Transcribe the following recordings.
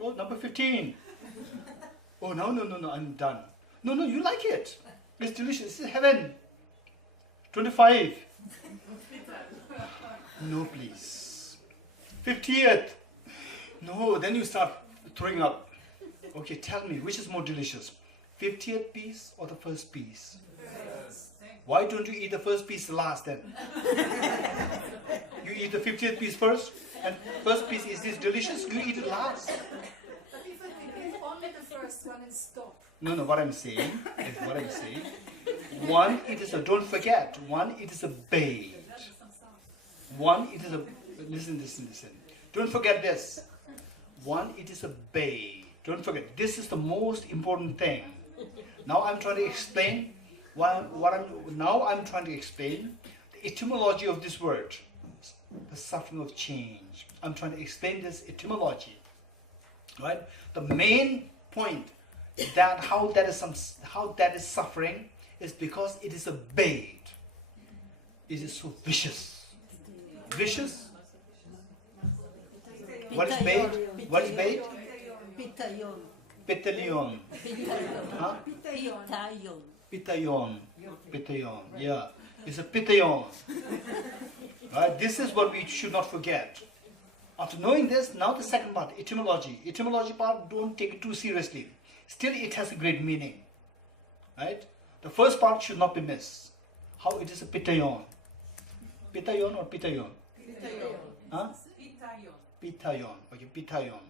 Oh, number 15. Oh, no, I'm done. No, you like it. It's delicious. It's heaven. 25. No, please. 50th. No, then you start throwing up. Okay, tell me, which is more delicious? 50th piece or the first piece? Why don't you eat the first piece last then? You eat the 50th piece first, and first piece is this delicious, you eat it last. But if I take only the first one and stop. No, what I'm saying is one, it is a, don't forget, one, it is a bait. One, it is a, listen. Don't forget this. One, it is a bait. Don't forget, this is the most important thing. Now I'm trying to explain I'm trying to explain the etymology of this word, the suffering of change. I'm trying to explain this etymology, right? The main point that how that is suffering is because it is a bait. It is so vicious. Vicious. What is bait? What is bait? Pitayon. Huh? Pitayon. Yeah, it's a pitayon. Right? This is what we should not forget. After knowing this, now the second part, etymology. Etymology part, don't take it too seriously. Still, it has a great meaning. Right? The first part should not be missed. How it is a pitayon. Pitayon or pitayon? Pitayon. Huh? Pitayon. Pitayon. Okay, pitayon.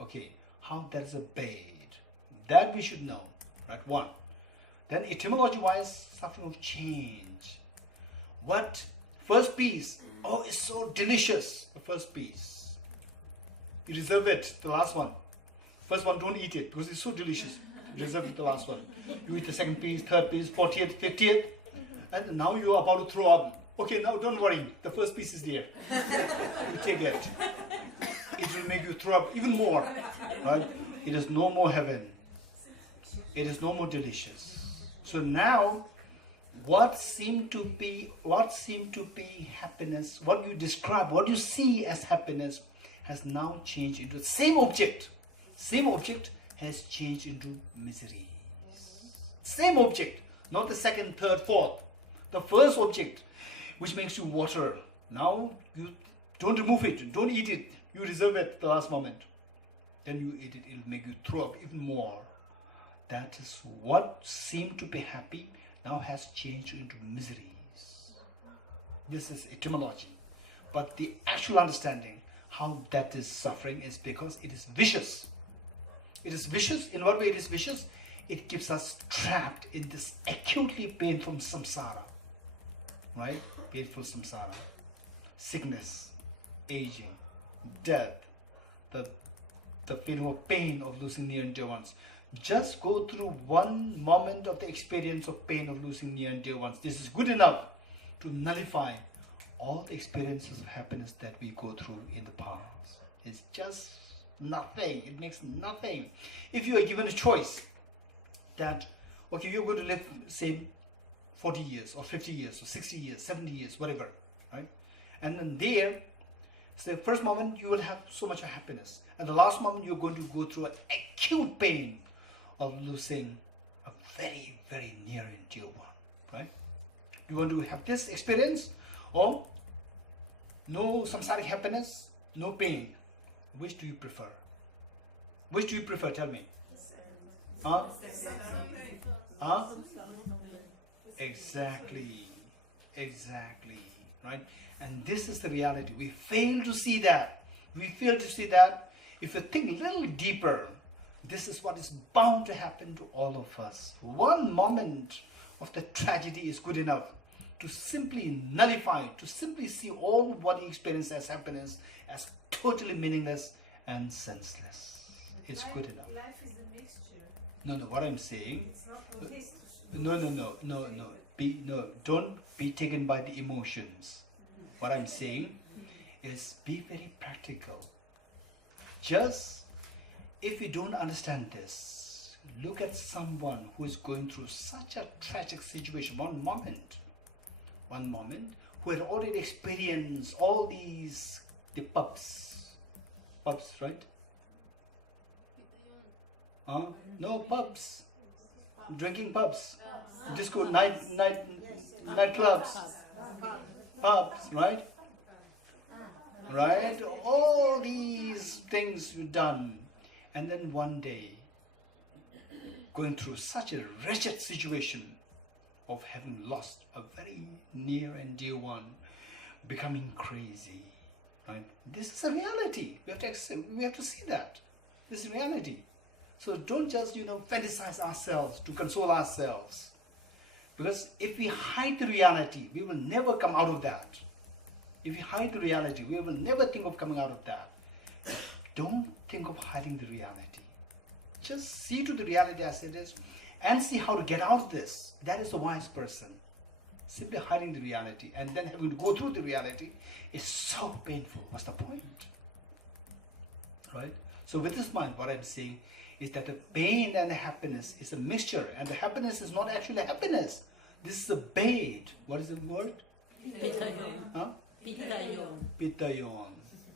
Okay, how that is a bait. That we should know. Right? One. Then etymology-wise, suffering of change. What? First piece. Oh, it's so delicious. The first piece. You reserve it, the last one. First one, don't eat it because it's so delicious. You reserve it, the last one. You eat the second piece, third piece, 40th, 50th. And now you are about to throw up. Okay, now don't worry. The first piece is there. You take it. It will make you throw up even more. Right? It is no more heaven. It is no more delicious. So now, what seemed to be happiness, what you describe, what you see as happiness, has now changed into the same object. Same object has changed into misery. Same object, not the second, third, fourth. The first object, which makes you water. Now you don't remove it, don't eat it. You reserve it at the last moment. Then you eat it, it'll make you throw up even more. That is what seemed to be happy now has changed into miseries. This is etymology. But the actual understanding how that is suffering is because it is vicious. It is vicious. In what way it is vicious? It keeps us trapped in this acutely painful samsara. Right? Painful samsara. Sickness, aging, death, the feeling of pain of losing near and dear ones. Just go through one moment of the experience of pain of losing near and dear ones. This is good enough to nullify all the experiences of happiness that we go through in the past. It's just nothing. It makes nothing. If you are given a choice that, okay, you're going to live, say, 40 years or 50 years or 60 years, 70 years, whatever, right? And then there, so the first moment you will have so much happiness. And the last moment you're going to go through an acute pain of losing a very, very near and dear one, right? You want to have this experience or no samsaric happiness, no pain. Which do you prefer? Which do you prefer? Tell me. Huh? Huh? Exactly. Right? And this is the reality. We fail to see that. If you think a little deeper, this is what is bound to happen to all of us. One moment of the tragedy is good enough to simply nullify, to simply see all what you experience as happiness as totally meaningless and senseless. It's good enough. Life is a mixture. No, what I'm saying. It's not all this. No. Don't be taken by the emotions. What I'm saying is be very practical. Just if you don't understand this, look at someone who is going through such a tragic situation. One moment, who had already experienced all these, the pups, right? No pubs, drinking pubs, disco nightclubs, pubs, right? Right? All these things you've done, and then one day, going through such a wretched situation of having lost a very near and dear one, becoming crazy, right? This is a reality. We have to accept, we have to see that. This is reality. So don't just, fantasize ourselves to console ourselves. Because if we hide the reality, we will never come out of that. If we hide the reality, we will never think of coming out of that. Don't think of hiding the reality. Just see to the reality as it is and see how to get out of this. That is a wise person. Simply hiding the reality and then having to go through the reality is so painful. What's the point? Right? So with this mind, what I'm saying is that the pain and the happiness is a mixture, and the happiness is not actually happiness. This is a bait. What is the word? Huh? Pitayon.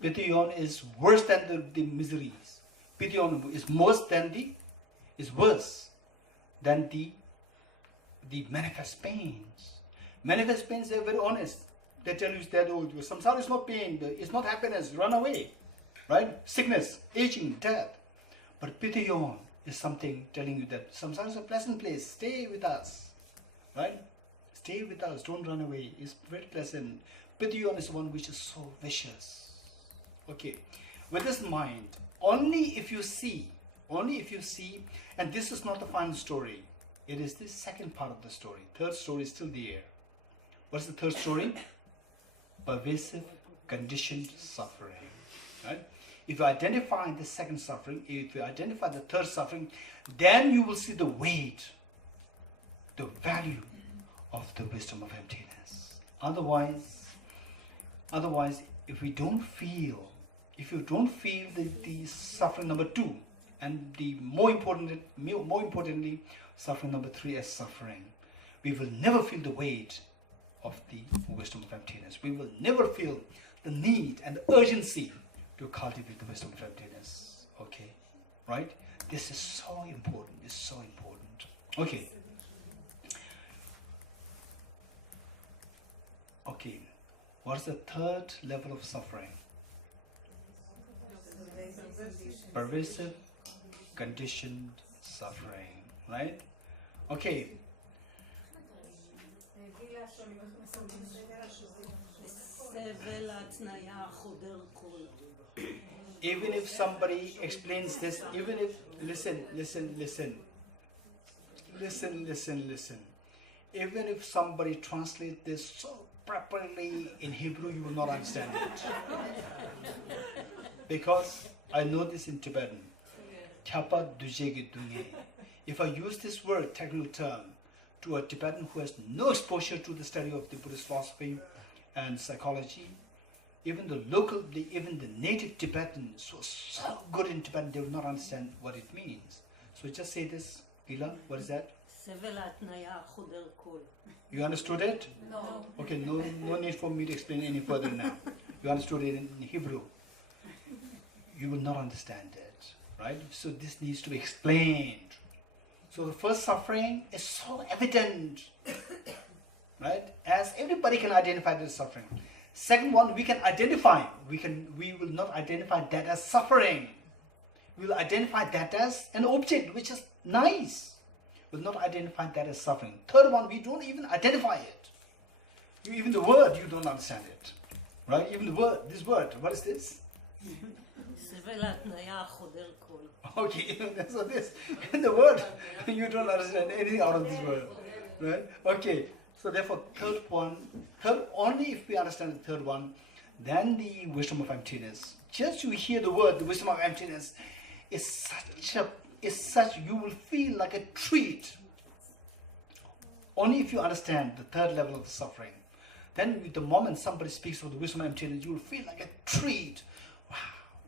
Pitayon is worse than the miseries. Pitayon is worse than the manifest pains. Manifest pains, they're very honest. They tell you that samsara is not pain, it's not happiness, run away. Right? Sickness, aging, death. But Pitayon is something telling you that samsara is a pleasant place, stay with us. Right? Stay with us, don't run away. It's very pleasant. Pitayon is one which is so vicious. Okay. With this mind, only if you see, and this is not the final story. It is the second part of the story. Third story is still there. What is the third story? Pervasive, conditioned suffering. Right? If you identify the second suffering, if you identify the third suffering, then you will see the weight, the value of the wisdom of emptiness. Otherwise, if you don't feel the suffering number 2, and more importantly, suffering number 3 as suffering, we will never feel the weight of the wisdom of emptiness. We will never feel the need and the urgency to cultivate the wisdom of emptiness. Okay, right? This is so important. It's so important. Okay. Okay. What's the third level of suffering? Pervasive, conditioned suffering. Right? Okay. Even if somebody explains this, listen. Even if somebody translates this so properly in Hebrew, you will not understand it. Because I know this in Tibetan. If I use this word, technical term, to a Tibetan who has no exposure to the study of the Buddhist philosophy and psychology, even the native Tibetans who are so good in Tibetan, they will not understand what it means. So just say this, Gila, what is that? You understood it? No. Okay, no need for me to explain any further now. You understood it in Hebrew. You will not understand it, right? So this needs to be explained. So the first suffering is so evident, right? As everybody can identify this suffering. Second one, we can identify. We will not identify that as suffering. We will identify that as an object which is nice. We will not identify that as suffering. Third one, we don't even identify it. Even the word, you don't understand it, right? Even the word, this word, what is this? Okay, so this, in the word, you don't understand anything out of this word, right? Okay, so therefore, third, only if we understand the third one, then the wisdom of emptiness. Just you hear the word, the wisdom of emptiness, is such, you will feel like a treat. Only if you understand the third level of the suffering. Then with the moment somebody speaks of the wisdom of emptiness, you will feel like a treat. Wow.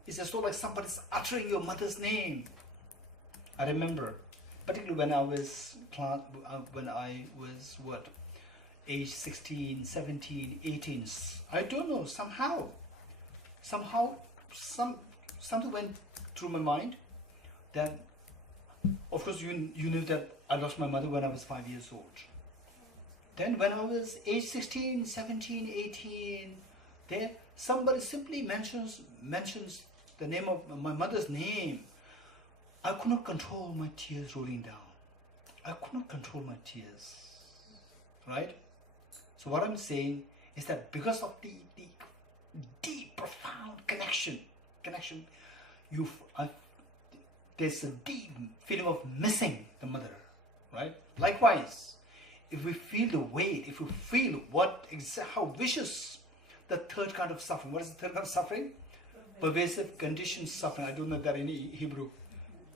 It's just so like somebody's uttering your mother's name. I remember, particularly when I was age 16, 17, 18, I don't know, somehow something went through my mind that Of course, you knew that I lost my mother when I was 5 years old. Then when I was age 16, 17, 18, there somebody simply mentions the name of my mother's name. I could not control my tears rolling down. I could not control my tears. Right? So what I'm saying is that because of the deep, profound connection, there's a deep feeling of missing the mother, right? Likewise, if we feel the weight, if we feel how vicious the third kind of suffering. What is the third kind of suffering? Pervasive conditioned suffering. I don't know that in Hebrew.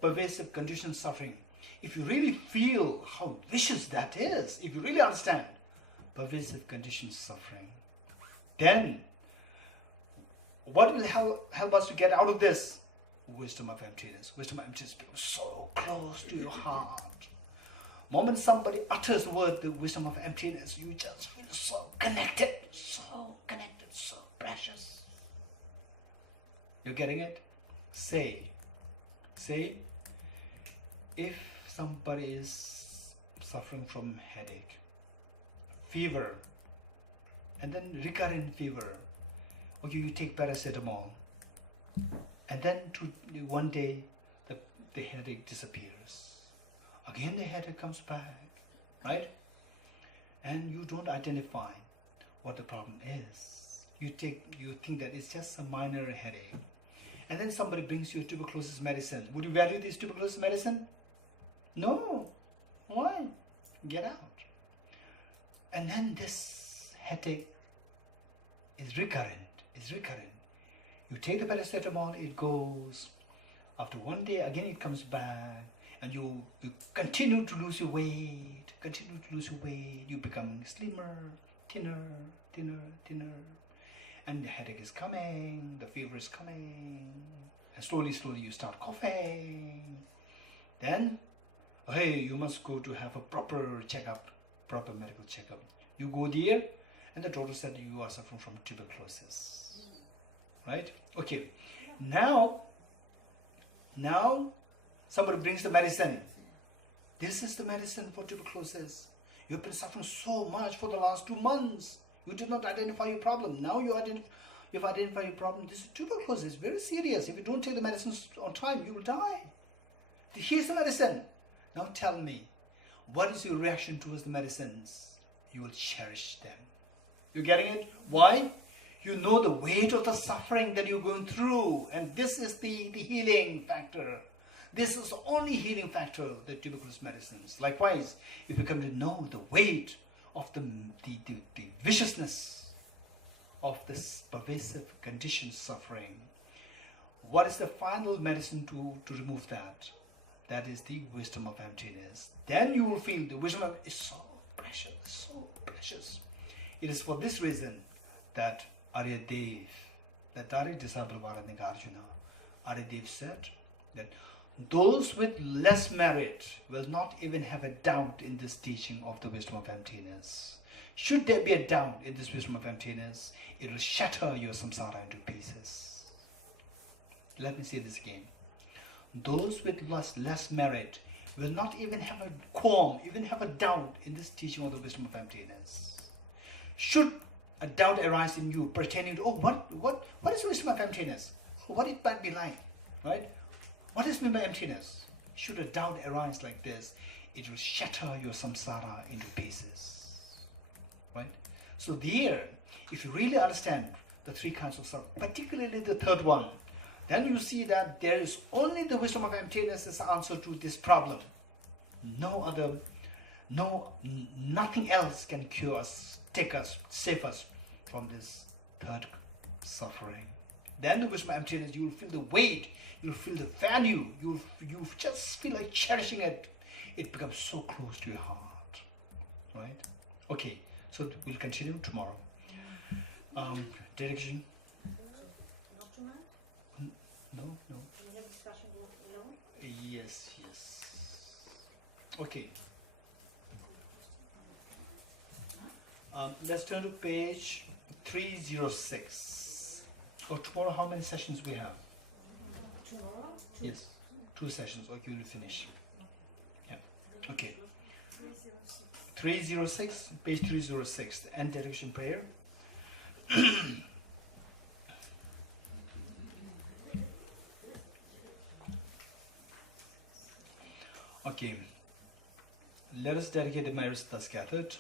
Pervasive conditioned suffering. If you really feel how vicious that is, if you really understand pervasive conditioned suffering, then what will help us to get out of this? Wisdom of emptiness. Wisdom of emptiness becomes so close to your heart. Moment somebody utters the word, the wisdom of emptiness, you just feel so connected, so precious. You're getting it? Say, if somebody is suffering from headache, fever, and then recurrent fever, okay, you take paracetamol, and then one day the headache disappears. Again the headache comes back, right? And you don't identify what the problem is. You think that it's just a minor headache. And then somebody brings you tuberculosis medicine. Would you value this tuberculosis medicine? No. Why? Get out. And then this headache is recurrent. You take the paracetamol, it goes. After one day, again it comes back. And you continue to lose your weight. You become slimmer, thinner. And the headache is coming, the fever is coming. And slowly you start coughing. Then, hey, you must go to have a proper medical checkup. You go there, and the doctor said you are suffering from tuberculosis. Right? Okay. Now, somebody brings the medicine. This is the medicine for tuberculosis. You've been suffering so much for the last 2 months. You did not identify your problem. Now you've identified your problem. This is tuberculosis. Very serious. If you don't take the medicines on time, you will die. Here's the medicine. Now tell me, what is your reaction towards the medicines? You will cherish them. You're getting it? Why? You know the weight of the suffering that you're going through. And this is the healing factor. This is the only healing factor, the tuberculosis medicines. Likewise, if you come to know the weight of the viciousness of this pervasive conditioned suffering, what is the final medicine to remove that? That is the wisdom of emptiness. Then you will feel the wisdom is so precious. It is for this reason that Aryadev, the direct disciple of Arjuna, Aryadev said that those with less merit will not even have a doubt in this teaching of the wisdom of emptiness. Should there be a doubt in this wisdom of emptiness, it will shatter your samsara into pieces. Let me say this again. Those with less merit will not even have a qualm, even have a doubt in this teaching of the wisdom of emptiness. Should a doubt arise in you pertaining to, what is wisdom of emptiness? What it might be like, right? What is meant by emptiness? Should a doubt arise like this, it will shatter your samsara into pieces. Right? So there, if you really understand the 3 kinds of suffering, particularly the third one, then you see that there is only the wisdom of emptiness as the answer to this problem. Nothing else can cure us, save us from this third suffering. Then the wisdom of emptiness, you will feel the weight, you will feel the value, you just feel like cherishing it. It becomes so close to your heart. Right? Okay, so we'll continue tomorrow. Direction? Not tonight? No. We have discussion alone? Yes. Okay. Let's turn to page 306. Tomorrow, how many sessions we have? Tomorrow? 2. Yes, 2 sessions. Okay, we'll finish. Okay. 306, page 306, the end dedication prayer. Okay. Let us dedicate the merits thus gathered,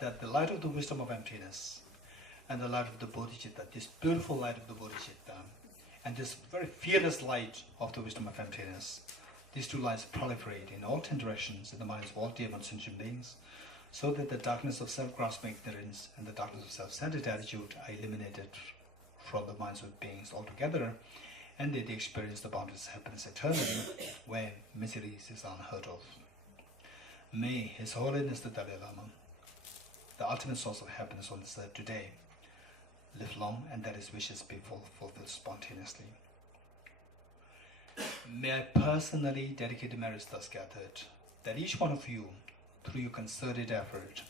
that the light of the wisdom of emptiness and the light of the Bodhicitta, this beautiful light of the Bodhicitta, and this very fearless light of the wisdom of emptiness, these two lights proliferate in all 10 directions in the minds of all demon sentient beings, so that the darkness of self-grasping ignorance and the darkness of self-centered attitude are eliminated from the minds of beings altogether, and they experience the boundless happiness eternally when misery is unheard of. May His Holiness the Dalai Lama, the ultimate source of happiness on this earth today, live long and that His wishes be fulfilled spontaneously. May I personally dedicate the merits thus gathered, that each one of you, through your concerted effort,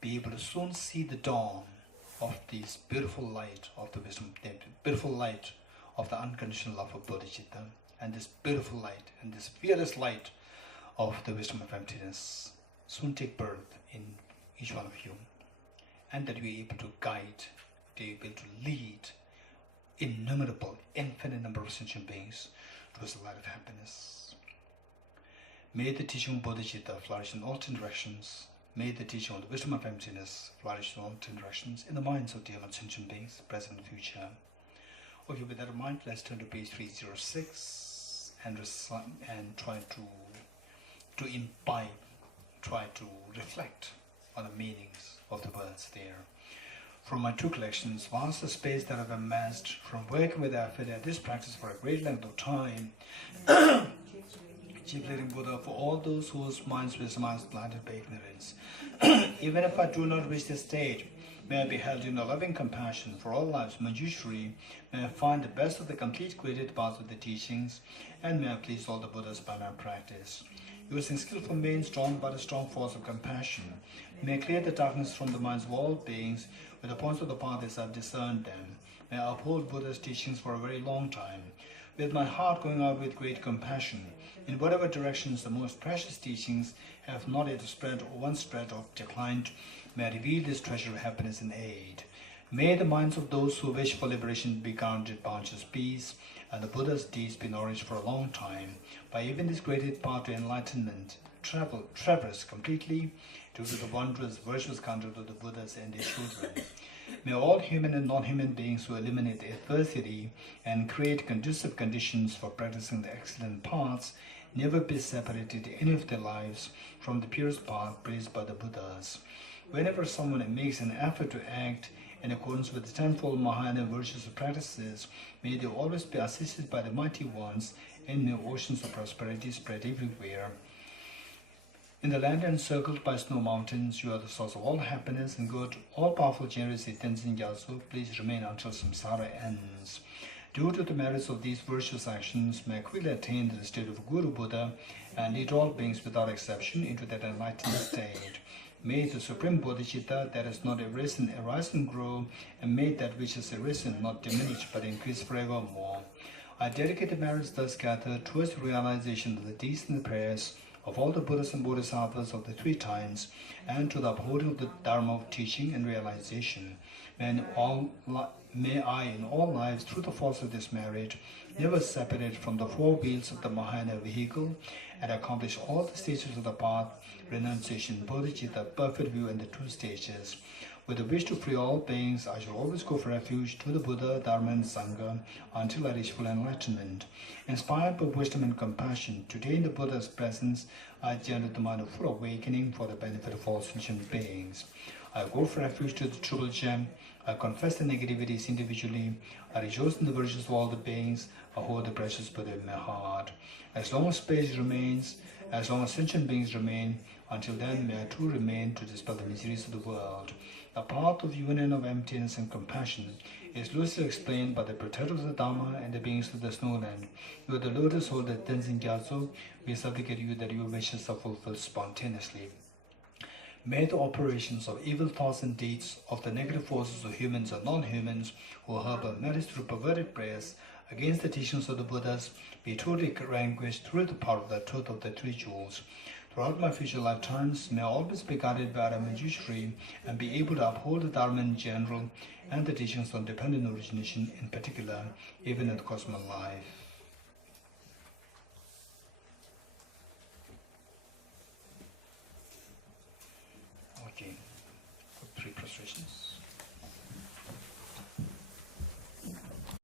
be able to soon see the dawn of this beautiful light of the wisdom, the beautiful light of the unconditional love of Bodhicitta, and this beautiful light and this fearless light of the wisdom of emptiness soon take birth in each one of you, and that you are able to guide, to be able to lead innumerable, infinite number of sentient beings towards the light of happiness. May the teaching of Bodhicitta flourish in all 10 directions. May the teaching of the wisdom of emptiness flourish in all 10 directions in the minds of dear sentient beings, present and future. Okay, with that in mind, let's turn to page 306 and try to imbibe, try to reflect on the meanings of the words there. From my 2 collections, vast the space that I've amassed from working with effort at this practice for a great length of time, chief leading Buddha for all those whose minds wisdom is blinded by ignorance. Even if I do not reach this stage, may I be held in a loving compassion for all lives Manjushri, may I find the best of the complete created paths of the teachings, and may I please all the Buddhas by my practice. Using skillful means drawn by the strong force of compassion, may I clear the darkness from the minds of all beings with the points of the path as I've discerned them. May I uphold Buddha's teachings for a very long time, with my heart going out with great compassion, in whatever directions the most precious teachings have not yet spread or once spread or declined. May I reveal this treasure of happiness and aid. May the minds of those who wish for liberation be guarded by boundless peace, and the Buddha's deeds be nourished for a long time, by even this greatest path to enlightenment traverse completely due to the wondrous, virtuous conduct of the Buddhas and their children. May all human and non-human beings who eliminate adversity and create conducive conditions for practicing the excellent paths never be separated in any of their lives from the purest path praised by the Buddhas. Whenever someone makes an effort to act in accordance with the tenfold Mahayana virtues of practices, may they always be assisted by the mighty ones, and may oceans of prosperity spread everywhere. In the land encircled by snow mountains, you are the source of all happiness and good. All-powerful generous Tenzin Gyatso, please remain until samsara ends. Due to the merits of these virtuous actions, may I quickly attain to the state of Guru Buddha and lead all beings without exception into that enlightened state. May the Supreme Bodhicitta that has not arisen arise and grow, and may that which has arisen not diminish but increase forevermore. I dedicate the merits thus gathered towards the realization of the deeds and the prayers of all the Buddhas and Bodhisattvas of the 3 times, and to the upholding of the Dharma of teaching and realization. May I in all lives, through the force of this merit, never separate from the 4 wheels of the Mahayana vehicle, and accomplish all the stages of the path, renunciation, bodhicitta, perfect view, and the 2 stages. With the wish to free all beings, I shall always go for refuge to the Buddha, Dharma, and Sangha until I reach full enlightenment. Inspired by wisdom and compassion, today in the Buddha's presence, I generate the mind of full awakening for the benefit of all sentient beings. I go for refuge to the Triple Gem. I confess the negativities individually. I rejoice in the virtues of all the beings. I hold the precious Buddha in my heart. As long as space remains, as long as sentient beings remain, until then may I too remain to dispel the miseries of the world. The path of union of emptiness and compassion is loosely explained by the protector of the Dharma and the beings of the snowland. You are the lotus holder Tenzin Gyatso. We supplicate you that your wishes are fulfilled spontaneously. May the operations of evil thoughts and deeds of the negative forces of humans and non-humans who harbor malice through perverted prayers against the teachings of the Buddhas be totally vanquished through the power of the truth of the 3 jewels. throughout my future lifetimes, may I always be guided by Dharma judiciary and be able to uphold the Dharma in general and the teachings on dependent origination in particular, even in the course of my life. Okay, 3 prostrations.